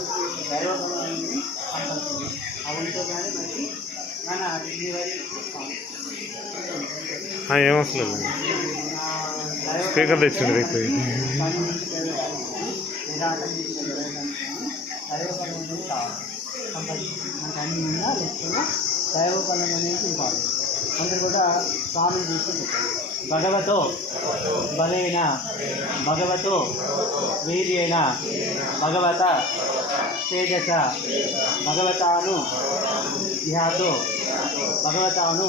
భగవంతుడి దైవబలం అనేది కంపల్సరీ అవి కానీ మనకి మన డెలివరీ ఏమొస్తుంది? స్పీకర్ తెచ్చింది ఎక్కువ దైవబలం అనేది కావాలి కంపల్సరీ మనకి అన్ని ఉన్నా దైవబలం అనేది ఇంపార్టెంట్ అందరూ కూడా స్వామి చూసుకొని భగవతో బలైన భగవతో వీర్యేణ భగవత తేజస భగవతాను ధ్యాతో భగవతాను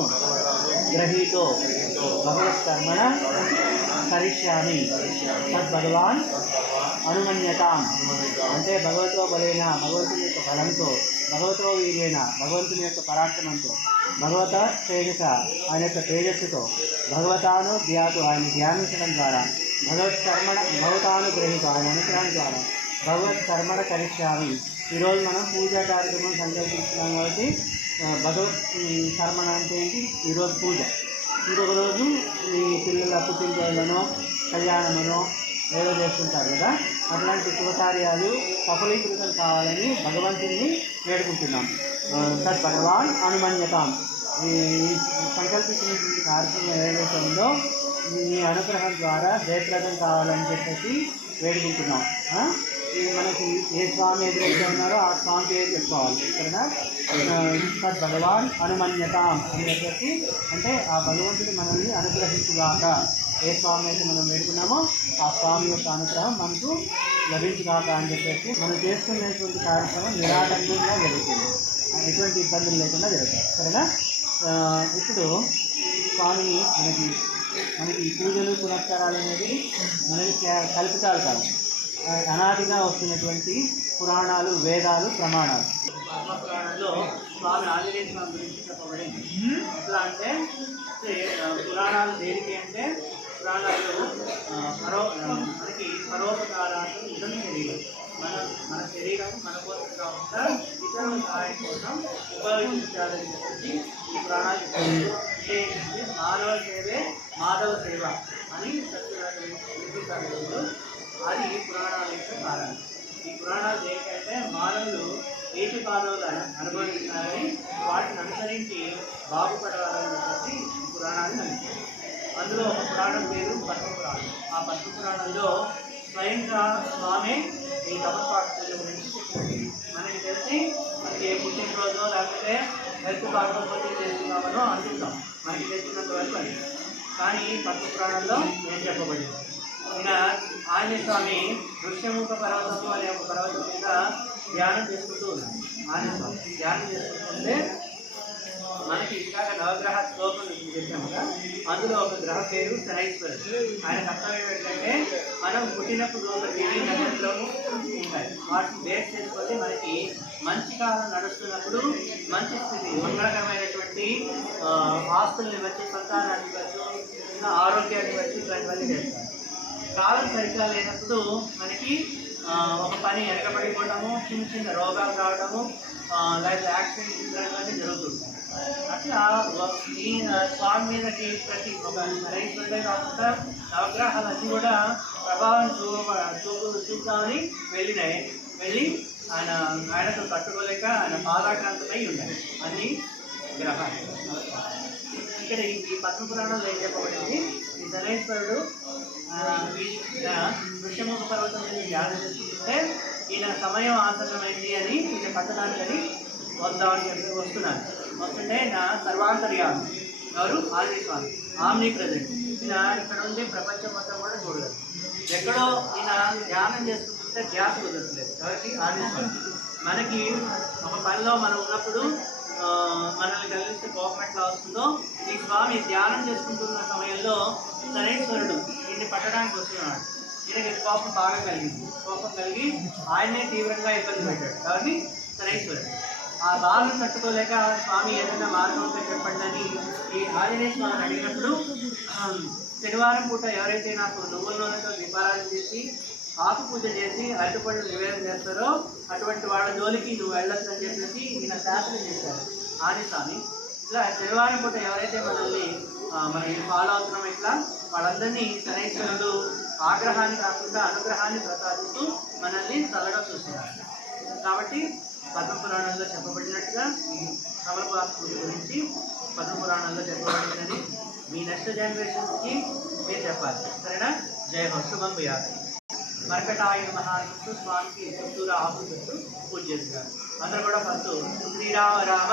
గ్రహీతో భగవత్కర్మణ కరిష్యామి. సద్భగవాన్ అనుమన్యతాం. అంటే భగవతో బలైన భగవంతుని యొక్క బలంతో భగవతో వీరైన భగవంతుని యొక్క పరాక్రమంతో భగవత తేజస ఆయన యొక్క తేజస్సుతో భగవతాను ధ్యాతు ఆయన ధ్యానించడం ద్వారా భగవత్ కర్మణ భగవతాను గ్రహిత ఆయన అనుగ్రహం ద్వారా భగవత్ కర్మణ కరిష్యామి. ఈరోజు మనం పూజా కార్యక్రమం సంకల్పిస్తున్నాం కాబట్టి భగవత్ కర్మణ అంటే ఏంటి? ఈరోజు పూజ. ఇంకొక రోజు ఈ పిల్లల పుట్టినరోజులను కళ్యాణమును ఏదో చేస్తుంటారు కదా? అట్లాంటి శుభకార్యాలు సఫలీకృతం కావాలని భగవంతుని వేడుకుంటున్నాం. సత్ భగవాన్ అనుమన్యతాం. ఈ సంకల్పించినటువంటి కార్యక్రమం ఏదైతే ఉందో మీ అనుగ్రహం ద్వారా జయప్రదం కావాలని చెప్పేసి వేడుకుంటున్నాం. మనకి ఏ స్వామి ఎదురైతే ఉన్నారో ఆ స్వామి పేరు చెప్పుకోవాలి. ఇక్కడ సద్ భగవాన్ అనుమన్యతాం అని చెప్పి అంటే ఆ భగవంతుడు మనల్ని అనుగ్రహించుగాక ఏ స్వామి అయితే మనం వేడుకున్నామో ఆ స్వామి యొక్క అనుగ్రహం మనకు లభించుగాక అని చెప్పేసి మనం చేసుకునేటువంటి కార్యక్రమం నిరాటంకంగా జరుగుతుంది. ఎటువంటి ఇబ్బందులు లేకుండా జరుగుతుంది. సరేనా? ఇప్పుడు స్వామిని మనకి మనకి ఈ పూజలు పునస్కారాలు అనేది మనకి క- కల్పితాలు కాదు. అనాదిగా వస్తున్నటువంటి పురాణాలు వేదాలు ప్రమాణాలు. పురాణంలో స్వామి ఆంజనేయ స్వామి గురించి చెప్పబడింది. ఎట్లా అంటే పురాణాలు దేనికి అంటే పురాణాలు పరో మనకి పరోపకారాలు ఇదం శరీరం. మన మన శరీరం మన కోసం కాకుండా ఇతరుల సహాయం కోసం ఉపయోగించాలని చెప్పేసి ఈ పురాణాలు ఇది మానవ సేవే మాధవ సేవ అని చెప్తున్నారు అది పురాణాల యొక్క కారణం. ఈ పురాణాలు ఏంటంటే మానవులు నీటి పాదవులు అనుభవిస్తున్నారని వాటిని అనుసరించి బాగుపడాలని పురాణాన్ని ఈ అందులో ఒక పురాణం పేరు పద్మపురాణం. ఆ పద్మపురాణంలో స్వయంగా స్వామి ఈ తపస్వాక్ష గురించి చెప్పింది మనకి తెలిసి మనకి ఏ పుట్టినరోజు లేకపోతే హెల్త్ బాగోకపోతే చేస్తున్నామనో అనుకుంటాం. మనకి తెలిసినంత వరకు అది. కానీ పద్మ పురాణంలో ఏం చెప్పబడింది? ఈయన ఆంజనేయ స్వామి ఋష్యముఖ పర్వతం అనే ఒక పర్వతం మీద ధ్యానం చేసుకుంటూ ఉన్నాడు. ఆంజనేయ స్వామి ధ్యానం చేసుకుంటుంటే మనకి ఇందాక నవగ్రహ శ్లోకం ఇప్పుడు చెప్పాము కదా అందులో ఒక గ్రహ పేరు శనైశ్వరుడు. ఆయన కర్తవ్యం ఏంటంటే మనం పుట్టినప్పుడు ఒక తిథి నక్షత్రము ఉంటాయి. వాటిని బేస్ చేసుకొని మనకి మంచి కాలం నడుస్తున్నప్పుడు మంచి స్థితి మంగళకరమైనటువంటి ఆ, ఆస్తులను ఇవ్వచ్చు సంతానాన్ని ఇవ్వచ్చు ఆరోగ్యాన్ని ఇవ్వచ్చు ఇట్లాంటివన్నీ చేస్తారు. కాలం సరిగ్గా లేనప్పుడు మనకి ఒక పని వెనకబడిపోవడము చిన్న చిన్న రోగాలు రావడము ఆ, లేదా యాక్సిడెంట్ అనేది జరుగుతుంటాయి. అట్లా మీ ఈ స్వామి మీదకి ప్రతి ఒక రైతులే కాకుండా నవగ్రహాలన్నీ కూడా ప్రభావం చూ చూపు చూద్దామని వెళ్ళినాయి వెళ్ళి ఆయన ఆయనతో తట్టుకోలేక ఆయన బాధాక్రాంతమై ఉన్నాయి. అన్ని గ్రహాలు. ఇక్కడ ఈ పద్మ పురాణంలో ఏం చెప్పబడింది ఈ ధనేశ్వరుడు ఆ, వృషముఖ పర్వతం మీద ధ్యానం చేసుకుంటుంటే ఈయన సమయం ఆసన్నమైంది అని ఈయన పట్టడానికని వద్దామని చెప్పి వస్తున్నారు. వస్తుంటే నా సర్వాంతర్యామి. ఎవరు? ఆంజనేయ స్వామి ఆమ్ని ప్రజెంట్ ఈయన ఇక్కడ ఉంది ప్రపంచం మొత్తం కూడా చూడలేదు. ఎక్కడో ఈయన ధ్యానం చేసుకుంటుంటే ధ్యాస కుదరట్లేదు ఎవరికి? ఆంజనేయ స్వామి మనకి ఒక పనిలో మనం ఉన్నప్పుడు మనల్ని కలిగిస్తే కోపం ఎట్లా వస్తుందో? ఈ స్వామి ధ్యానం చేసుకుంటున్న సమయంలో శనేశ్వరుడు దీన్ని పట్టడానికి వస్తున్నాడు. ఈయనకి కోపం బాగా కలిగింది. కోపం కలిగి ఆయనే తీవ్రంగా ఇబ్బంది పెట్టాడు. కాబట్టి శనైశ్వరుడు. ఆ బాధను తట్టుకోలేక స్వామి ఏదైనా మార్గం ఉంటే చెప్పండి అని ఈ ఆంజనేయ స్వామిని అడిగినప్పుడు శనివారం పూట ఎవరైతే నాకు నువ్వుల నూనెతో దీపారాధన చేసి ఆకు పూజ చేసి అరటిపళ్ళు నివేదన చేస్తారో అటువంటి వాళ్ళ జోలికి నువ్వు వెళ్ళొచ్చు అని చెప్పేసి చిన్న శాసనం చేశారు. ఆని ఇలా శనివారం పూట ఎవరైతే మనల్ని మన ఫాలో అవుతున్నాం ఇట్లా వాళ్ళందరినీ శనైశ్వరుడు ఆగ్రహాన్ని కాకుండా అనుగ్రహాన్ని ప్రసాదిస్తూ మనల్ని చల్లడం చూస్తున్నారు. కాబట్టి పద్మ పురాణంలో చెప్పబడినట్టుగా ఈ పూజ గురించి పద్మ పురాణంలో చెప్పబడిందని మీ నెక్స్ట్ జనరేషన్స్కి మీరు చెప్పాలి. సరేనా? జయ హో శుభం భూయాలి మరకటాయ మహాశిస్తు స్వామికి చుట్టూరు ఆహుతిస్తూ పూజ చేస్తున్నారు. అందరూ కూడా ఫస్ట్ శ్రీరామ రామ